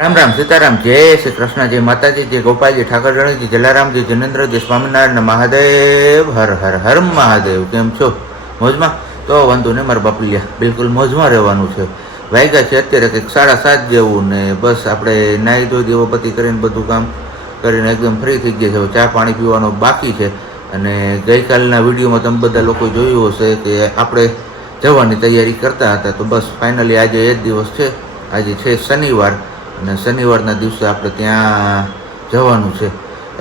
રામ રામ સીતારામ જય શ્રી કૃષ્ણ જય માતાજી જય ગોપાલજી ઠાકર ગણેશજી જલારામજી જિનેન્દ્રજી સ્વામિનારાયણ મહાદેવ હર હર હર મહાદેવ કેમ છો મોજમાં તો વાંધો નહીં મારા બાપલિયા બિલકુલ મોજમાં રહેવાનું છે વાગ્યા છે અત્યારે કંઈક 7:30 જેવું ને બસ આપણે નાહી ધોઈ દેવોપતિ કરીને બધું કામ કરીને એકદમ ફ્રી થઈ ગયા છે ચા પાણી પીવાનો બાકી છે અને ગઈકાલના વિડીયોમાં તમે બધા લોકો જોયું હશે કે આપણે જવાની તૈયારી કરતા હતા તો બસ ફાઇનલી આજે એ જ દિવસ છે આજે છે શનિવાર અને શનિવારના દિવસે આપણે ત્યાં જવાનું છે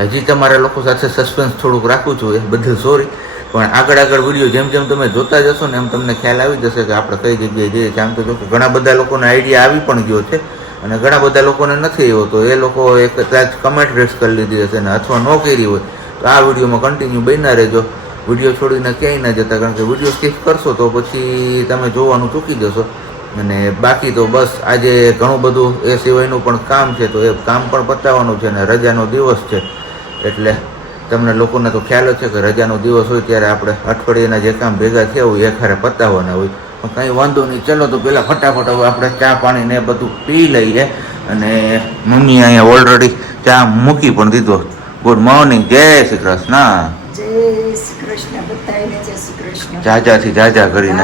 હજી તમારા લોકો સાથે સસ્પેન્સ થોડુંક રાખું છું એ બદલ સોરી પણ આગળ વિડીયો જેમ જેમ તમે જોતા જશો ને એમ તમને ખ્યાલ આવી જશે કે આપણે કઈ જગ્યાએ જઈએ છીએ આમ તો જો કે ઘણા બધા લોકોને આઈડિયા આવી પણ ગયો છે અને ઘણા બધા લોકોને નથી આવ્યો તો એ લોકો એક કદાચ કમેન્ટ રેસ કરી લીધી હશે ને અથવા ન કરી હોય તો આ વિડીયોમાં કન્ટિન્યુ બન્યા રહેજો વિડીયો છોડીને ક્યાંય ન જતા કારણ કે વિડીયો સ્કીપ કરશો તો પછી તમે જોવાનું ચૂકી જશો અને બાકી તો બસ આજે ઘણું બધું એ સિવાયનું પણ કામ છે તો એ કામ પણ પતાવવાનું છે અને રજાનો દિવસ છે એટલે તમને લોકોને તો ખ્યાલ જ છે કે રજાનો દિવસ હોય ત્યારે આપણે અઠવાડિયાના જે કામ ભેગા થયા હોય એ ખરે પતાવવાના હોય પણ કંઈ વાંધો નહીં ચલો તો પહેલાં ફટાફટ હવે આપણે ચા પાણી ને બધું પી લઈએ અને મમ્મી અહીંયા ઓલરેડી ચા મૂકી પણ દીધો ગુડ મોર્નિંગ જય શ્રી કૃષ્ણ જાજાથી જાજા કરીને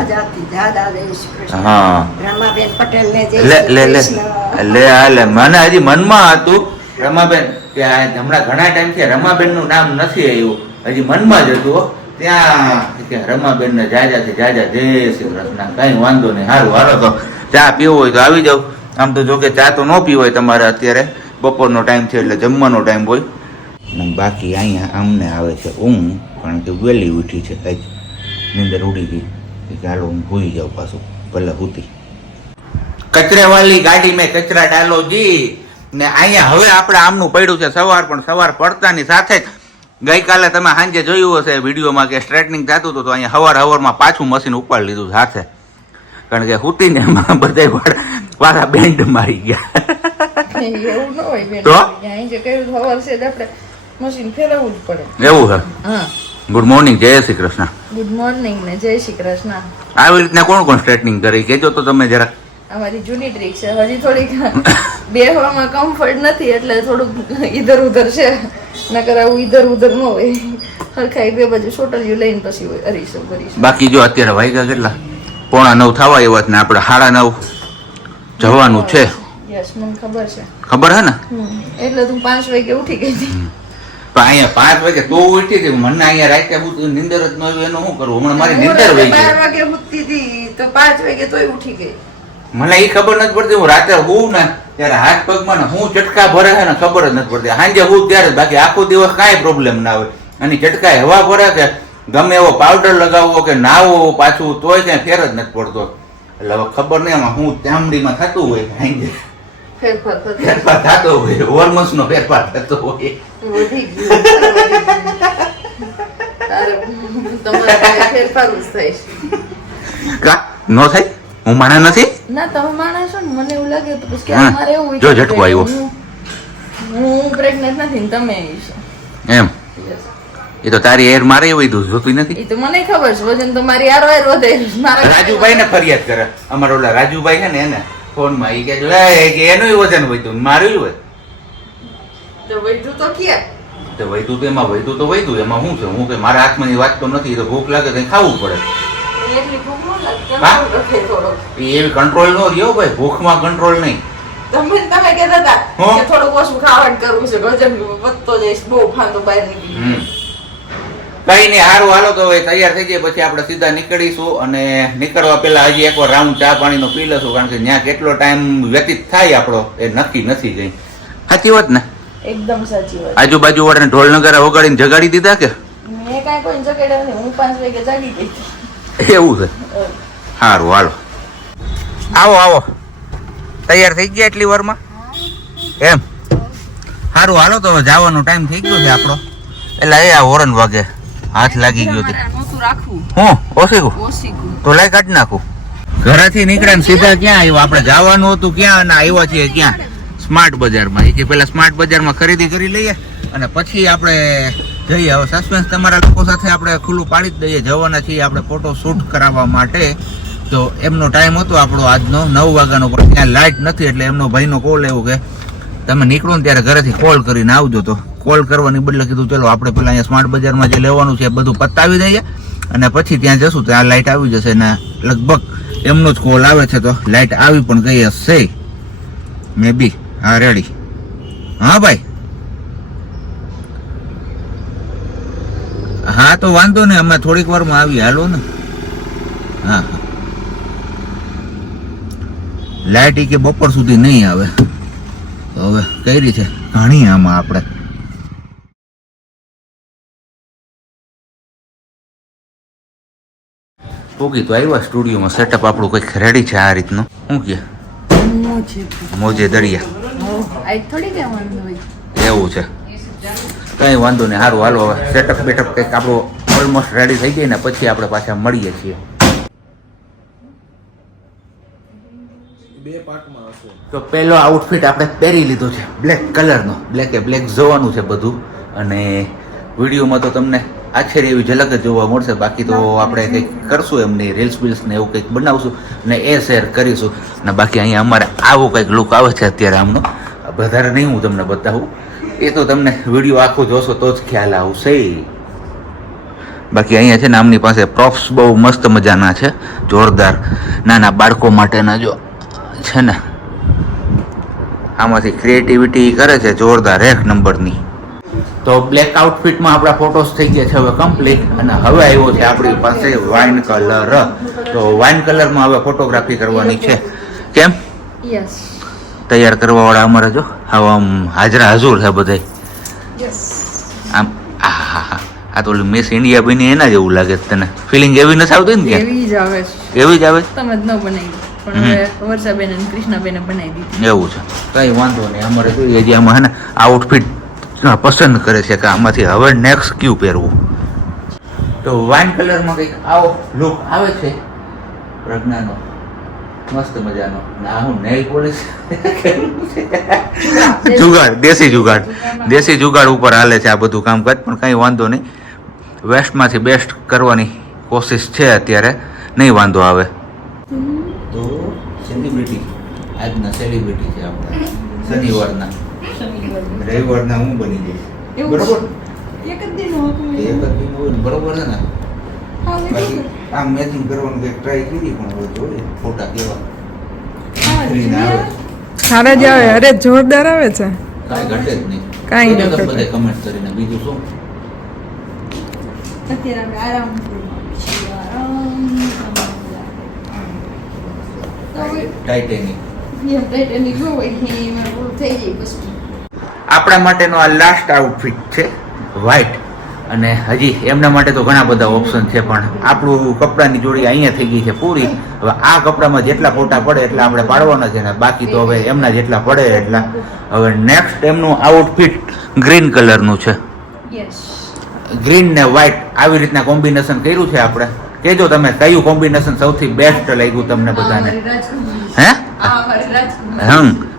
હા લે મને હજી મનમાં હતું રમાબેન કે હમણાં ઘણા ટાઈમ થી રમાબેન નું નામ નથી આવ્યું હજી મનમાં જ હતું ત્યાં રમાબેન ને જાજાથી જાજા જય શ્રી કૃષ્ણ કઈ વાંધો નહીં સારું હાલો તો ચા પીવો હોય તો આવી જાવ આમ તો જો કે ચા તો ન પીવાય તમારે અત્યારે બપોરનો ટાઈમ છે એટલે જમવાનો ટાઈમ હોય બાકી અહીંયા અમને આવે છે ઊંઘ કારણ કે વહેલી ઉઠી છે કંઈક નીંદર ઉડી ગઈ કે હાલો હું ભૂલી જાઉં પાછું ભલે ઉઠી કચરે વાળી ગાડી મેં કચરા ડાલો જી ને અહીંયા હવે આપણે આમનું પડ્યું છે સવાર પણ સવાર પડતાની સાથે જ ગઈકાલે તમે સાંજે જોયું હશે વિડીયોમાં કે સ્ટ્રેટનિંગ થતું હતું તો અહીંયા હવારમાં પાછું મશીન ઉપાડી લીધું સાથે કારણ કે ઉઠીને એમાં બધા વાળા બેન્ડ મારી ગયા એવું ન હોય તો જે કયું ખબર છે આપણે મશીન ફેરવવું જ પડે એવું છે હા ગુડ મોર્નિંગ જય શ્રી કૃષ્ણ ગુડ મોર્નિંગ ને જય શ્રી કૃષ્ણ આવી રીતના કોણ કોણ સ્ટ્રેટનિંગ કરી કેજો તો તમે જરાક અમારી જૂની ટ્રીક છે હજી થોડીક બેહવામાં કમ્ફર્ટ નથી એટલે થોડુંક ઈધર ઉધર છે નકર આવું ઈધર ઉધર ન હોય હરખાઈ બે બાજુ સોટલિયું લઈને પછી હોય અરીસો કરીશું બાકી જો અત્યારે વાગ્યા કેટલા 8:45 થવા એવા ને આપણે 9:30 જવાનું છે યસ મને ખબર છે ખબર હે ને એટલે તું 5 વાગે ઉઠી ગઈ હતી પણ અહીંયા 5 વાગે તો ઉઠી હતી મને અહીંયા રાતે સુધી નીંદર જ ન આવી એનું શું કરવું હમણાં મારી નીંદર વહી ગઈ 12 વાગે ઉઠતી હતી તો 5 વાગે તોય ઉઠી ગઈ મને એ ખબર નથી પડતી હું રાતે હું ને ત્યારે હાથ પગમાં ને હું ચટકા ભરે છે ને ખબર જ નથી પડતી સાંજે હું ત્યારે બાકી આખો દિવસ કાંઈ પ્રોબ્લેમ ના હોય અને ચટકા હવા ભરે કે ગમે એવો પાવડર લગાવવો કે નાવો પાછું તોય ક્યાંય ફેર જ નથી પડતો એટલે હવે ખબર નહીં એમાં હું ચામડીમાં થતું હોય સાંજે ફેરફાર થતો હોય હોર્મોન્સ નો ફેરફાર થતો હોય વધી ગયું તમારે ફેરફાર જ થાય કા નો થાય હું માણા નથી ના તમે માણસ છો ને મને એવું લાગે તો પછી કે મારે એવું જો ઝટકો આવ્યો હું પ્રેગ્નન્ટ નથી ને તમે છો એમ એ તો તારી એર મારે એવું દૂધ જોતું નથી એ તો મને ખબર છે વજન તો મારી આરો એર વધે મારા રાજુભાઈ ને ફરિયાદ કરે અમારો ઓલા રાજુભાઈ છે ને એને ફોન માં એ કે એનું વજન વધ્યું મારું હોય તો વધ્યું તો ક્યાં તો વધ્યું તો એમાં વધ્યું તો વધ્યું એમાં શું છે હું કે મારા હાથમાં વાત તો નથી તો ભૂખ લાગે તો ખાવું પડે એટલી ભૂખ ન લાગે થોડો એ કંટ્રોલ નો રહ્યો ભાઈ ભૂખમાં કંટ્રોલ નહીં તમે કહેતા હતા કે થોડું ઓછું ખાવાનું કરવું છે વજન વધતો જઈશ બહુ ખાંડો બહાર નીકળી કઈ નહીં સારું હાલો તો હવે તૈયાર થઈ જાય પછી આપણે સીધા નીકળીશું અને નીકળવા પહેલા હજી એકવાર રાઉન્ડ ચા પાણીનો પી લઈશું કારણ કે ત્યાં કેટલો ટાઈમ વ્યતીત થાય આપણો એ નક્કી નથી ગઈ સાચી વાત ને એકદમ સાચી વાત આજુબાજુ વાળાને ઢોલ નગારા વગાડીને જગાડી દીધા કે મેં કાંઈ કોઈ જગાડ્યા નહીં હું 5 વાગે જાગી ગઈ એવું છે સારું હાલો આવો આવો તૈયાર થઈ ગયા એટલી વારમાં એમ સારું હાલો તો જવાનો ટાઈમ થઈ ગયો છે આપણો એટલે એ આ હોરન વાગે હાથ લાગી ગયો હું ઓછીકું તો લાઈ કાઢી નાખું ઘરેથી નીકળ્યા સીધા ક્યાં આવ્યા આપણે જવાનું હતું ક્યાં અને આવ્યા છીએ ક્યાં સ્માર્ટ બજારમાં એ પેલા સ્માર્ટ બજારમાં ખરીદી કરી લઈએ અને પછી આપણે જઈએ હવે સસ્પેન્સ તમારા લોકો સાથે આપણે ખુલ્લું પાડી જ દઈએ જવાના છીએ આપણે ફોટો શૂટ કરાવવા માટે તો એમનો ટાઈમ હતો આપણો આજનો 9 વાગ્યાનો પણ ત્યાં લાઇટ નથી એટલે એમનો ભાઈનો કોલ એવું કે તમે નીકળો ને ત્યારે ઘરેથી કોલ કરીને આવજો. તો કોલ કરવાની બદલે કીધું ચલો આપણે પેલા અહીંયા સ્માર્ટ બજારમાં જે લેવાનું છે એ બધું પતાવી દઈએ અને પછી ત્યાં જશું ત્યાં લાઇટ આવી જશે ને લગભગ એમનો જ કોલ આવે છે તો લાઇટ આવી પણ ગઈ હશે મે બી. હા રેડી. હા ભાઈ હા તો વાંધો ને અમે થોડીક વારમાં આવી હાલો ને. હા હા લાઇટ કે બપોર સુધી નહીં આવે તો હવે કઈ રીતે ઘણી આમાં આપણે પૂગી તો આવ્યા સ્ટુડિયોમાં સેટઅપ આપણું કંઈક રેડી છે આ રીતનું. શું કે મોજે દરિયા એવું છે કઈ વાંધો નહીં. સારું હાલો હવે સેટઅપ બેટઅપ કંઈક આપણું ઓલમોસ્ટ રેડી થઈ જાય ને પછી આપણે પાછા મળીએ છીએ. તો પહેલો આઉટફિટ આપણે પહેરી લીધો છે બ્લેક કલરનો. બ્લેકે બ્લેક જોવાનું છે બધું અને વિડીયોમાં તો તમને આશ્ચર્ય એવી ઝલક જ જોવા મળશે. બાકી તો આપણે કંઈક કરશું એમની રીલ્સ બીલ્સ ને એવું કંઈક બનાવશું ને એ શેર કરીશું. ને બાકી અહીંયા અમારે આવો કંઈક લુક આવે છે અત્યારે આમનો. વધારે નહીં હું તમને બતાવું, એ તો તમને વિડીયો આખો જોશો તો જ ખ્યાલ આવશે. બાકી અહીંયા છે ને આમની પાસે પ્રોપ્સ બહુ મસ્ત મજાના છે, જોરદાર નાના બાળકો માટેના. જો છે ને આમાંથી ક્રિએટિવિટી કરે છે જોરદાર એક નંબરની. તો બ્લેક આઉટફિટમાં આપણા ફોટોસ થઈ ગયા છે હવે કમ્પ્લીટ અને હવે આવ્યો છે આપણી પાસે વાઇન કલર. તો વાઇન કલરમાં હવે ફોટોગ્રાફી કરવાની છે. કેમ યસ તૈયાર કરવા વાળા અમારે જો હવે આમ હાજરા હજુર છે બધા. આમ આ તો મિસ ઇન્ડિયા બની એના જેવું લાગે છે તને? ફિલિંગ એવી નથી આવતી ને? એવી જ આવે છે. એવી જ આવે છે. તમે જ ન બનાવી પણ હવે વર્ષાબેન અને કૃષ્ણાબેને બનાવી દીધી. એવું છે કઈ વાંધો નહીં. અમારે જોઈએ જે આમાં હે ને આઉટફિટ પસંદ કરે છે કે આમાંથી હવે નેક્સ્ટ ક્યુ પહેરવું. તો વાઇન કલરમાં કંઈક આવો લુક આવે છે પ્રજ્ઞાનો મસ્ત મજાનો. ના હું નેલ પોલિશ જુગાડ દેશી જુગાડ ઉપર હાલે છે આ બધું કામકાજ. પણ કંઈ વાંધો નહીં, વેસ્ટમાંથી બેસ્ટ કરવાની કોશિશ છે અત્યારે, નહીં વાંધો આવે. તો સેલિબ્રિટી આજના સેલિબ્રિટી છે આપણે શનિવારના રવિવારના હું બની જઈશ. બરોબર એક જ દિન હોય બરોબર છે ને? બાકી આમ મેચિંગ કરવાનું કંઈક ટ્રાય કરી પણ હવે જોઈએ ફોટા કેવા સારા જ આવે. અરે જોરદાર આવે છે, કાંઈ ઘટે જ નહીં. કાંઈ ન ઘટે. બધા કમેન્ટ કરીને બીજું શું. અત્યારે આપણે આરામ ટાઇટેનિક આપણા માટેનો આ લાસ્ટ આઉટફિટ છે વ્હાઈટ. અને હજી એમના માટે તો ઘણા બધા ઓપ્શન છે પણ આપણું કપડાની જોડી અહીંયા થઈ ગઈ છે પૂરી. હવે આ કપડામાં જેટલા ફોટા પડે એટલા આપણે પાડવાના છે ને બાકી તો હવે એમના જેટલા પડે એટલા. હવે નેક્સ્ટ એમનું આઉટફિટ ગ્રીન કલરનું છે. ગ્રીન ને વ્હાઈટ આવી રીતના કોમ્બિનેશન કર્યું છે આપણે. કેજો તમે કયું કોમ્બિનેશન સૌથી બેસ્ટ લાગ્યું તમને બધાને? હે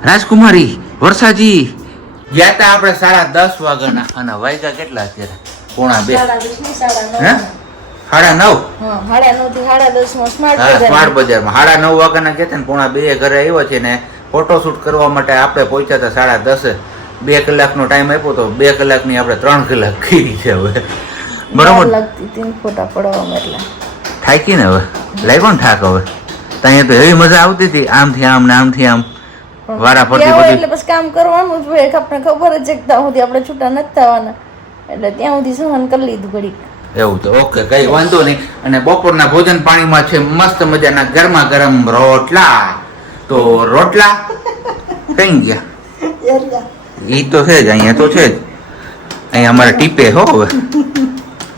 રાજકુમારી વર્ષાજી ગયા તા આપણે 10:30 વાગ્યાના અને વાગ્યા કેટલા અત્યારે? 9:30. હે 9:30 સ્માર્ટ બજારમાં 9:30 વાગ્યાના ગયા ને 9:30 ઘરે આવ્યો છે ને ફોટોશૂટ કરવા માટે આપણે પહોંચ્યા હતા 10:30. 2 કલાકનો ટાઈમ આપ્યો તો 2 કલાકની આપણે 3 કલાક કરી છે હવે. બરોબર ફોટા પડવામાં એટલે થાકી ને હવે લાગ્યો ને થાક. હવે ત્યાં તો એવી મજા આવતી હતી આમથી આમ ને આમથી આમ વારા ફરતી બધી. એટલે બસ કામ કરવાનું જ હોય. આપણે ખબર જ છે કે ત્યાં સુધી આપણે છૂટા નથી થવાના એટલે ત્યાં સુધી સહન કરી લીધું ઘડીક. એવું તો ઓકે કઈ વાંધો નહીં. અને બપોરના ભોજન પાણીમાં છે મસ્ત મજાના ગરમા ગરમ રોટલા. તો રોટલા કઈ ગયા? ઈ તો છે જ, અહીંયા તો છે જ. અહીંયા અમારે ટીપે હો હવે.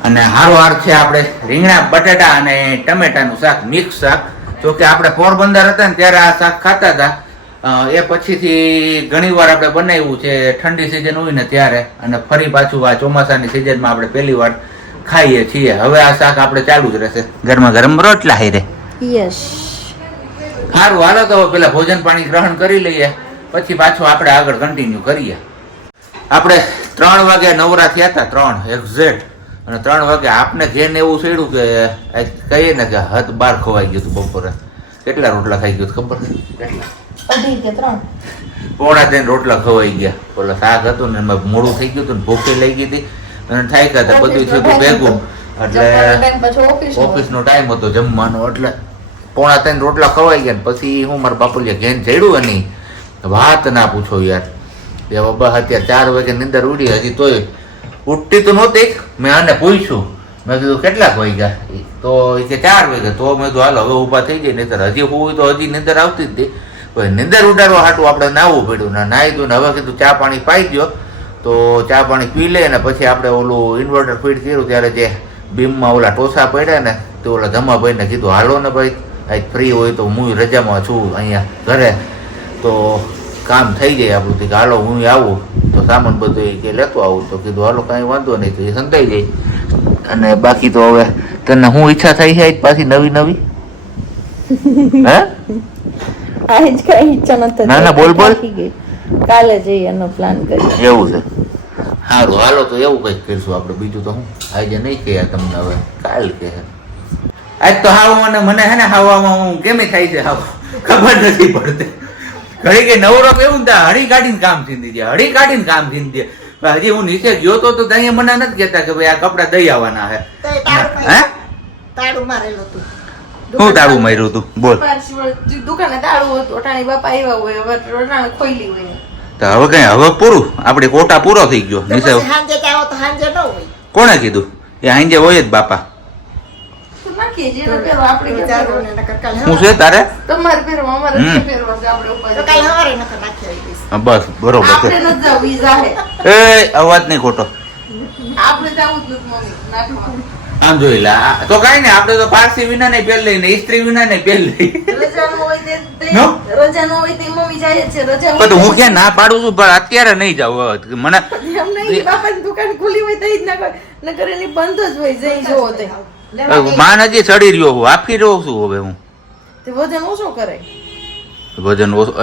અને હારોહાર છે આપણે રીંગણા બટાટા અને ટમેટાનું શાક, મિક્સ શાક. જો કે આપણે પોરબંદર હતા ને ત્યારે આ શાક ખાતા હતા. એ પછીથી ઘણી વાર આપણે બનાવ્યું છે ઠંડી સિઝન હોય ને ત્યારે, અને ફરી પાછું આ ચોમાસાની સિઝનમાં આપણે પહેલી વાર ખાઈએ છીએ. હવે આ શાક આપણે ચાલુ જ રહેશે. ગરમા ગરમ રોટલા હારે. યસ સારું હાલો તો પેલા ભોજન પાણી ગ્રહણ કરી લઈએ પછી પાછું આપણે આગળ કન્ટિન્યુ કરીએ. આપણે 3 વાગે નવરા થયા હતા, 3 એક્ઝેક્ટ. અને 3 વાગે આપને ઘેર એવું છેડ્યું કે કહીએ ને કે હદ બાર ખવાઈ ગયું હતું બપોરે. કેટલા રોટલા ખાઈ ગયો ખબર છે? કેટલા? 2 કે 3 પોણા 3 રોટલા ખવાઈ ગયા. ઓલા શાક હતું ને એમાં મોડું થઈ ગયું હતું ને ભૂખે લઈ ગઈ હતી અને થાય હતા બધું થયું ભેગું એટલે ઓફિસનો ટાઈમ હતો જમવાનો એટલે પોણા 3 રોટલા ખવાઈ ગયા ને પછી હું મારા બાપુલિયા ઘેન ચડ્યું અને વાત ના પૂછો યાર. એ બાબા અત્યારે 4 વાગે નીંદર ઉડી હજી તોય ઉઠતી તો નહોતી. મેં આને પૂછ્યું, મેં કીધું કેટલાક વાગ્યા? તો એ કે 4 વાગે. તો મેં કીધું હાલો હવે ઊભા થઈ જાય નીંદર હજી હું તો હજી નીંદર આવતી જ હતી. પછી નીંદર ઉડાડવા હાટું આપણે નાહવું પડ્યું ને નાહી દઉં ને હવે કીધું ચા પાણી પાઈ ગયો તો ચા પાણી પી લે ને પછી આપણે ઓલું ઇન્વર્ટર ફિટ કર્યું ત્યારે જે બીમમાં ઓલા ટોસા પડ્યા ને તો ઓલા ધમાભાઈને કીધું હાલો ને ભાઈ આજ ફ્રી હોય તો હું રજામાં છું અહીંયા ઘરે તો કામ થઈ જાય આપણું. કે હાલો હું આવું તો સામાન બધું કે લેતો આવું તો કીધું હાલો કાંઈ વાંધો નહીં તો એ સંતાઈ જાય. અને બાકી તો હવે તને હું ઈચ્છા થઈ છે પાછી નવી નવી હે? આજ કઈ ઈચ્છા નથી. ના ના બોલ બોલ. કાલે જઈએ એનો પ્લાન કરીએ. એવું છે. સારું હાલો તો એવું કંઈક કરીશું આપણે. બીજું તો હું આજે નહીં કહે તમને હવે કાલ કહે. આજ તો હાવામાં મને હે ને હાવામાં હું કેમ થાય છે હાવ ખબર નથી પડતી. ઘડી કે નવરો એવું ને હળી કાઢીને કામ થઈને દે હળી કાઢીને કામ થઈને દે. હજી હું નીચે ગયો તો અહીંયા મને નથી કહેતા કે ભાઈ આ કપડા દઈ આવવાના હે. હે તાળું મારેલું હતું. હું તાળું માર્યું હતું બોલ. દુકાને તાળું હતું અટાણી બાપા આવ્યા હોય હવે અટાણે ખોઈલી હોય તો હવે કઈ હવે પૂરું આપણે કોટા પૂરો થઈ ગયો. તો નીચે પછી સાંજે જાઓ તો સાંજે ન હોય. કોણે કીધું? એ હાંજે હોય જ બાપા. તો નાખીએ જેને પહેરો આપણે કે પહેરો. ચાલો ને નકર કાલ શું છે તારે? તમારે પહેરવા અમારે નથી પહેરવા કે આપણે ઉપર તો કાલ સવારે નકર નાખી આવી દઈશ. હા, બસ બરોબર આપણે છે. નથી જવું ઈ જાહે. એ અવાજ નહીં ખોટો. આપણે જવું જ નથી મમ્મી નાખવા. આમ જોઈ લે તો કઈ નહીં આપણે તો પારસી વિના નહીં પહેર લઈ ને ઇસ્ત્રી વિના નહીં પહેર લઈ. રજાનો હોય તે નો? રજાનો હોય તે મમ્મી જાય જ છે. રજા હોય પણ હું ક્યાં ના પાડું છું પણ અત્યારે નહીં જાવ મને. એમ નહીં બાપાની દુકાન ખુલી હોય તો ઈ જ ના કરે નકર એની બંધ જ હોય જઈ જોવો તે. લેવા ગઈ. માન હજી ચડી રહ્યો હું આપી રહ્યો છું હવે હું તે વજન ઓછો કરાય. વજન ઓછું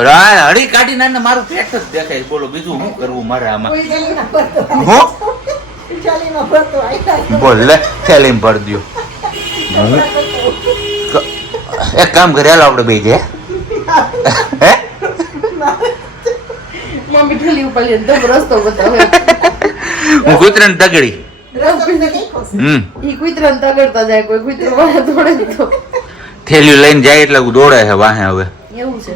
હળી કાઢી નાને મારું પેટ જ દેખાય. બોલો બીજું શું કરવું મારે આમાં? કોઈ જલ્દી ના કરતો. હું ચાલીમાં ભરતો આવ્યા. બોલ લે થેલીમાં ભરી દ્યો. એક કામ કરે હાલો આપણે બે જે હે મમ્મી ઠેલી ઉપર લે દબ રસ્તો બતાવે. હું કૂતરાને તગડી. રસ્તો તો દેખો છે. ઈ કુતરાને તગડતા જાય કોઈ કુતરો વાળા દોડે તો થેલીઓ લઈને જાય એટલે દોડે છે વાહે હવે. એવું છે.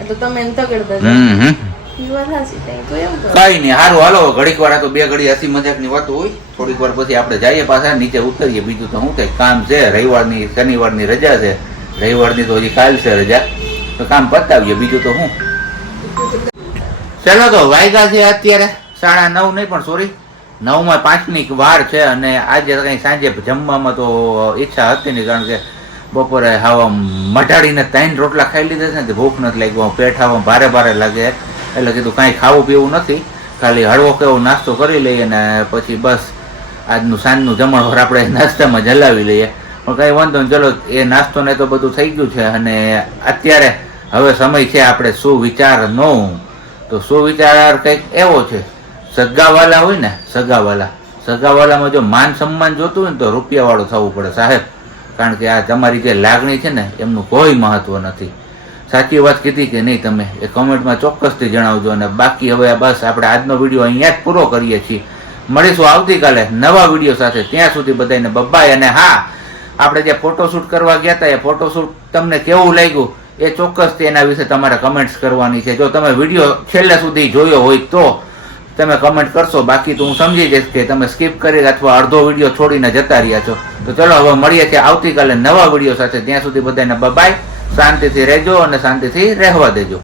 એટલે તમે એને તગડતા જાય. ઈ વાત હાચી તઈ તો એમ કરો. કઈ નહીં હારું હાલો ઘડીક વાર આ તો 2 ઘડી હસી મજાક ની વાતો હોય. થોડીક વાર પછી આપણે જઈએ પાછા નીચે ઉતરીએ. બીજું તો શું થાય કામ છે. રવિવારની શનિવારની રજા છે. રવિવારની તો હજી કાલ છે રજા તો કામ પતાવીએ. બીજું તો શું. ચાલો તો વાયગા છે અત્યારે 9:30 નહીં પણ સોરી 9:05 વાર છે. અને આજે કઈ સાંજે જમવામાં તો ઈચ્છા હતી નહીં કારણ કે બપોરે હાવા મટાડીને 3 રોટલા ખાઈ લીધા છે ને તે ભૂખ નથી લાગી. પેટ હાવા ભારે ભારે લાગે એટલે કીધું કાંઈ ખાવું પીવું નથી ખાલી હળવો કેવો નાસ્તો કરી લઈએ ને પછી બસ આજનું સાંજનું જમણવાર આપણે નાસ્તામાં જલાવી લઈએ. પણ કાંઈ વાંધો નહીં ચલો એ નાસ્તો ને તો બધું થઈ ગયું છે. અને અત્યારે હવે સમય છે આપણે સુવિચારનો. તો સુવિચાર કંઈક એવો છે સગાવાલા હોય ને સગાવાલામાં જો માન સન્માન જોતું હોય ને તો રૂપિયાવાળું થવું પડે સાહેબ. કારણ કે આ તમારી જે લાગણી છે ને એમનું કોઈ મહત્વ નથી. સાચી વાત કીધી કે નહીં તમે એ કમેન્ટમાં ચોક્કસથી જણાવજો. અને બાકી હવે બસ આપણે આજનો વિડીયો અહીંયા જ પૂરો કરીએ છીએ. મળીશું આવતીકાલે નવા વિડીયો સાથે. ત્યાં સુધી બધાને બબાય. અને હા આપણે જે ફોટોશૂટ કરવા ગયા હતા એ ફોટોશૂટ તમને કેવું લાગ્યું એ ચોક્કસથી એના વિશે તમારે કમેન્ટ્સ કરવાની છે. જો તમે વિડીયો છેલ્લે સુધી જોયો હોય તો તમે કમેન્ટ કરશો. બાકી તો હું સમજી જઈશ કે તમે સ્કીપ કરી અથવા અડધો વિડીયો છોડીને જતા રહ્યા છો. તો ચલો હવે મળીએ છીએ આવતીકાલે નવા વિડીયો સાથે. ત્યાં સુધી બધાને બાય. શાંતિથી રહેજો અને શાંતિથી રહેવા દેજો.